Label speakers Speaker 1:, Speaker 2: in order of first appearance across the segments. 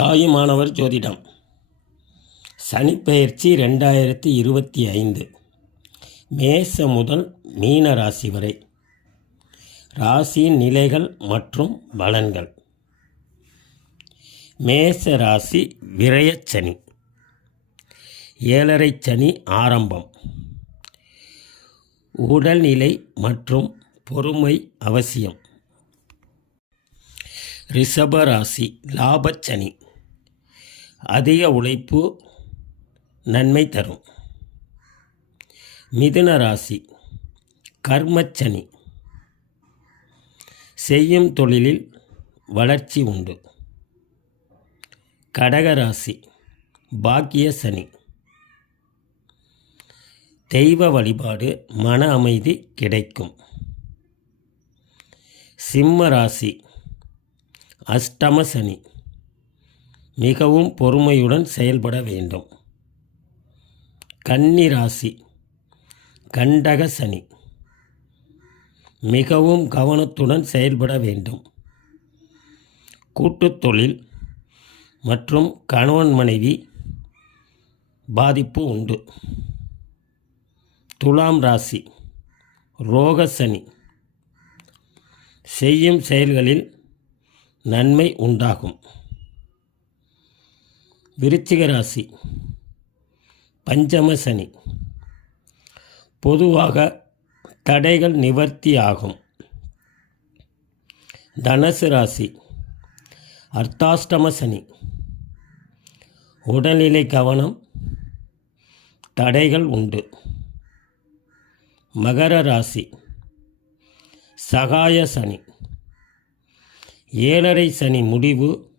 Speaker 1: தாயுமானவர் ஜோதிடம். சனிப்பெயர்ச்சி ரெண்டாயிரத்தி இருபத்தி ஐந்து. மேச முதல் மீன ராசி வரை. ராசியின் நிலைகள் மற்றும் பலன்கள். மேச ராசி விரயச்சனி ஏழரை சனி ஆரம்பம். உடல்நிலை மற்றும் பொறுமை அவசியம். ரிஷபராசி லாபச்சனி அதிக உழைப்பு நன்மை தரும். மிதுன ராசி கர்மச்சனி செய்யும் தொழிலில் வளர்ச்சி உண்டு. கடக ராசி பாக்கிய சனி. தெய்வ வழிபாடு மன அமைதி கிடைக்கும். சிம்ம ராசி அஷ்டம சனி. மிகவும் பொறுமையுடன் செயல்பட வேண்டும். கன்னி ராசி கண்டக சனி. மிகவும் கவனத்துடன் செயல்பட வேண்டும். கூட்டுத் தொழில் மற்றும் கணவன் மனைவி பாதிப்பு உண்டு. துலாம் ராசி ரோக சனி. செய்யும் செயல்களில் நன்மை உண்டாகும். விருச்சிக ராசி. பஞ்சம சனி. பொதுவாக தடைகள் நிவர்த்தியாகும் தனுசு ராசி. அர்த்தாஷ்டம சனி. உடல்நிலை கவனம் தடைகள் உண்டு. மகர ராசி. சகாய சனி. ஏழரை சனி முடிவு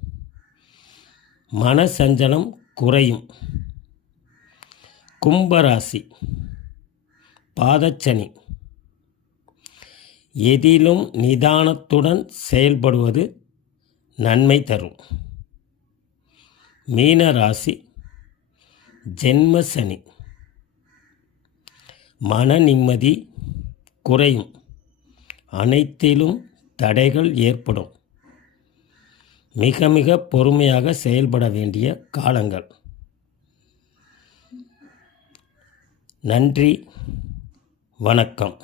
Speaker 1: மனசஞ்சலம் குறையும். கும்பராசி. பாதச்சனி. எதிலும் நிதானத்துடன் செயல்படுவது நன்மை தரும். மீனராசி. ஜென்மசனி. ஜென்ம சனி மன நிம்மதி குறையும். அனைத்திலும் தடைகள் ஏற்படும். மிக மிக பொறுமையாக செயல்பட வேண்டிய காலங்கள். நன்றி. வணக்கம்.